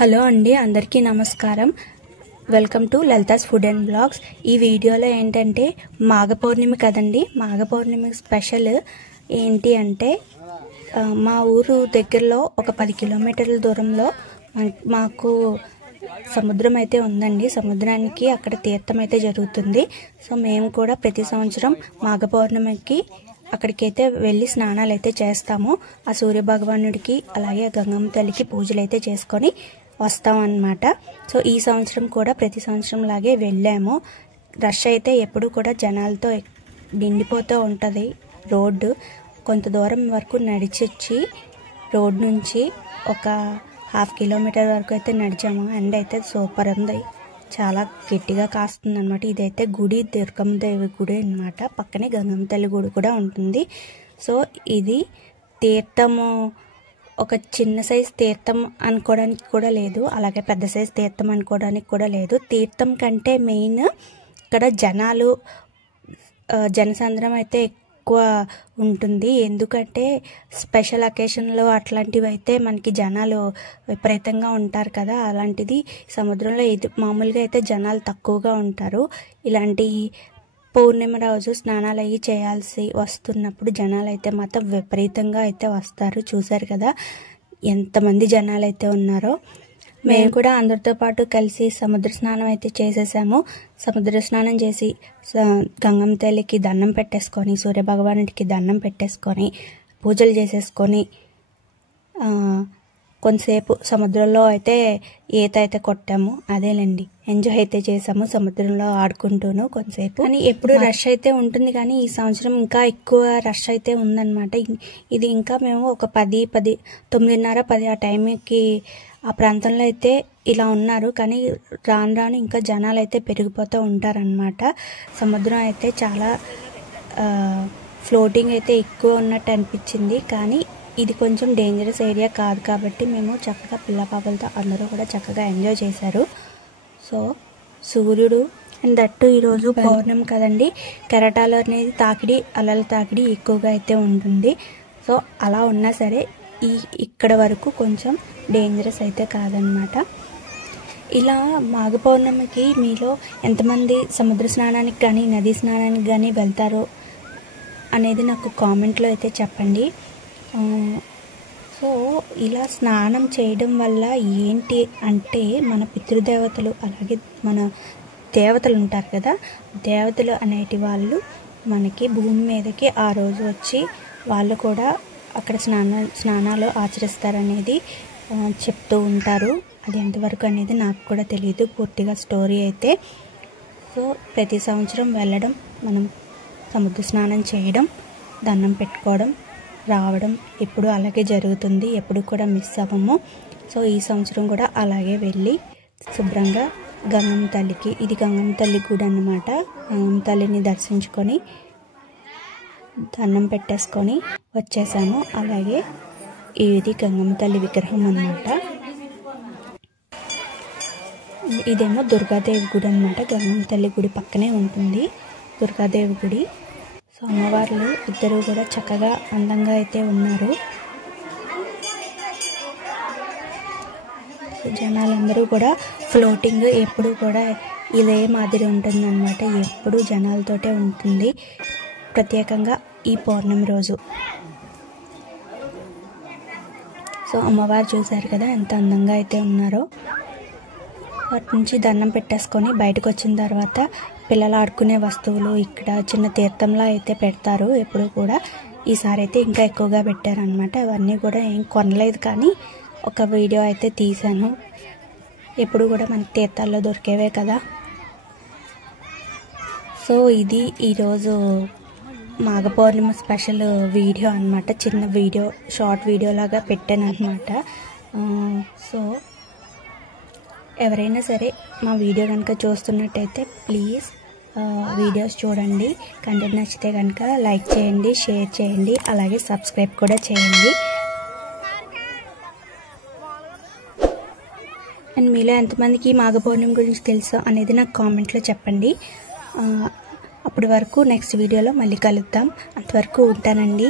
Hello అండి, అందరికీ నమస్కారం. Welcome to Lalitha's food and blogs. ఈ వీడియోలో ఏంటంటే మాఘ పౌర్ణమి కదండి. మాఘ పౌర్ణమి స్పెషల్ ఏంటి అంటే మా ఊరు దగ్గరలో ఒక 10 కిలోమీటర్ల దూరంలో మాకు సముద్రం అయితే ఉందండి. సముద్రానికి అక్కడ తీర్థం అయితే జరుగుతుంది. సో మేము కూడా ప్రతి సంవత్సరం మాఘ పౌర్ణమికి అక్కడికైతే వెళ్ళి స్నానాలు అయితే చేస్తాము. ఆ సూర్య భగవానుడికి అలాగే గంగమ్మ తల్లికి పూజలు అయితే చేసుకొని వస్తాం అన్నమాట. సో ఈ సంవత్సరం కూడా ప్రతి సంవత్సరం లాగే వెళ్ళాము. రష్ అయితే ఎప్పుడు కూడా జనాలతో నిండిపోతూ ఉంటుంది. రోడ్డు కొంత దూరం వరకు నడిచొచ్చి రోడ్ నుంచి ఒక 1/2 కిలోమీటర్ వరకు అయితే నడిచాము. ఎండ అయితే సూపర్ ఉంది, చాలా గట్టిగా కాస్తుంది అనమాట. ఇదైతే గుడి, దుర్గమ్మ దేవి గుడి అనమాట. పక్కనే గంగమ్మ తల్లి గుడి కూడా ఉంటుంది. సో ఇది తీర్థము, ఒక చిన్న సైజ్ తీర్థం అనుకోవడానికి కూడా లేదు, అలాగే పెద్ద సైజ్ తీర్థం అనుకోవడానికి కూడా లేదు. తీర్థం కంటే మెయిన్ ఇక్కడ జనసంద్రం అయితే ఎక్కువ ఉంటుంది. ఎందుకంటే స్పెషల్ అకేషన్లో అట్లాంటివి అయితే మనకి జనాలు విపరీతంగా ఉంటారు కదా. అలాంటిది సముద్రంలో ఇది మామూలుగా అయితే జనాలు తక్కువగా ఉంటారు. ఇలాంటి పౌర్ణమి రోజు స్నానాలు అయ్యి చేయాల్సి వస్తున్నప్పుడు జనాలు అయితే మాత్రం విపరీతంగా అయితే వస్తారు. చూసారు కదా ఎంతమంది జనాలు అయితే ఉన్నారో. మేము కూడా అందరితో పాటు కలిసి సముద్ర స్నానం అయితే చేసేసాము. సముద్ర స్నానం చేసి గంగమ్మ తల్లికి దండం పెట్టేసుకొని, సూర్య భగవానుడికి దండం పెట్టేసుకొని, పూజలు చేసేసుకొని కొంతసేపు సముద్రంలో అయితే ఈత అయితే కొట్టాము. అదేలేండి, ఎంజాయ్ అయితే చేసాము సముద్రంలో ఆడుకుంటూను కొంతసేపు. కానీ ఎప్పుడు రష్ అయితే ఉంటుంది, కానీ ఈ సంవత్సరం ఇంకా ఎక్కువ రష్ అయితే ఉందన్నమాట. ఇది ఇంకా మేము ఒక 9:30, 10 ఆ టైంకి ఆ ప్రాంతంలో అయితే ఇలా ఉన్నారు. కానీ రాను రాను ఇంకా జనాలు అయితే పెరిగిపోతూ ఉంటారనమాట. సముద్రం అయితే చాలా ఫ్లోటింగ్ అయితే ఎక్కువ ఉన్నట్టు అనిపించింది. కానీ ఇది కొంచెం డేంజరస్ ఏరియా కాదు కాబట్టి మేము చక్కగా పిల్ల పాపలతో అందరూ కూడా చక్కగా ఎంజాయ్ చేశారు. సో సూర్యుడు అండ్ దట్టు ఈరోజు పౌర్ణమి కదండి. కెరటాలు అనేది అలల తాకిడి ఎక్కువగా అయితే ఉంటుంది. సో అలా ఉన్నా సరే ఇక్కడ వరకు కొంచెం డేంజరస్ అయితే కాదనమాట. ఇలా మాఘ పౌర్ణమికి మీలో ఎంతమంది సముద్ర స్నానానికి కానీ నదీ స్నానానికి కానీ వెళ్తారో అనేది నాకు కామెంట్లో అయితే చెప్పండి. సో ఇలా స్నానం చేయడం వల్ల ఏంటి అంటే మన పితృదేవతలు అలాగే మన దేవతలు ఉంటారు కదా, దేవతలు అనేటి వాళ్ళు మనకి భూమి మీదకి ఆ రోజు వచ్చి వాళ్ళు కూడా అక్కడ స్నానాలు ఆచరిస్తారనేది చెప్తూ ఉంటారు. అది ఎంతవరకు అనేది నాకు కూడా తెలియదు పూర్తిగా స్టోరీ అయితే. సో ప్రతి సంవత్సరం వెళ్ళడం, మనం సముద్ర స్నానం చేయడం, దండం పెట్టుకోవడం, రావడం ఎప్పుడు అలాగే జరుగుతుంది. ఎప్పుడు కూడా మిస్ అవ్వము. సో ఈ సంవత్సరం కూడా అలాగే వెళ్ళి శుభ్రంగా గంగమ్మ తల్లికి, ఇది గంగమ్మ తల్లి గుడి అన్నమాట, గంగమ్మ తల్లిని దర్శించుకొని దండం పెట్టేసుకొని వచ్చేసాము. అలాగే ఇది గంగమ్మ తల్లి విగ్రహం అన్నమాట. ఇదేమో దుర్గాదేవి గుడి అన్నమాట. గంగమ్మ తల్లి గుడి పక్కనే ఉంటుంది దుర్గాదేవి గుడి. సో అమ్మవార్లు ఇద్దరు కూడా చక్కగా అందంగా అయితే ఉన్నారు. జనాలందరూ కూడా ఫ్లోటింగ్ ఎప్పుడు కూడా ఇదే మాదిరి ఉంటుంది అన్నమాట. ఎప్పుడు జనాలతోటే ఉంటుంది, ప్రత్యేకంగా ఈ పౌర్ణమి రోజు. సో అమ్మవారు చూశారు కదా ఎంత అందంగా అయితే ఉన్నారో. వాటి నుంచి దండం పెట్టేసుకొని బయటకు వచ్చిన తర్వాత పిల్లలు ఆడుకునే వస్తువులు ఇక్కడ చిన్న తీర్థంలా అయితే పెడతారు ఎప్పుడు కూడా. ఈసారి అయితే ఇంకా ఎక్కువగా పెట్టారనమాట. అవన్నీ కూడా ఏం కొనలేదు, కానీ ఒక వీడియో అయితే తీశాను. ఎప్పుడు కూడా మనకి తీర్థాల్లో దొరికేవే కదా. సో ఇది ఈరోజు మాఘ పౌర్ణమి స్పెషల్ వీడియో అనమాట. చిన్న వీడియో, షార్ట్ వీడియో లాగా పెట్టాను అనమాట. సో ఎవరైనా సరే మా వీడియో కనుక చూస్తున్నట్టయితే ప్లీజ్ వీడియోస్ చూడండి. కంటెంట్ నచ్చితే కనుక లైక్ చేయండి, షేర్ చేయండి, అలాగే సబ్స్క్రైబ్ కూడా చేయండి. అండ్ మీలో ఎంతమందికి మాఘ పౌర్ణమి గురించి తెలుసో అనేది నాకు కామెంట్లో చెప్పండి. అప్పటి వరకు నెక్స్ట్ వీడియోలో మళ్ళీ కలుద్దాం. అంతవరకు ఉంటానండి.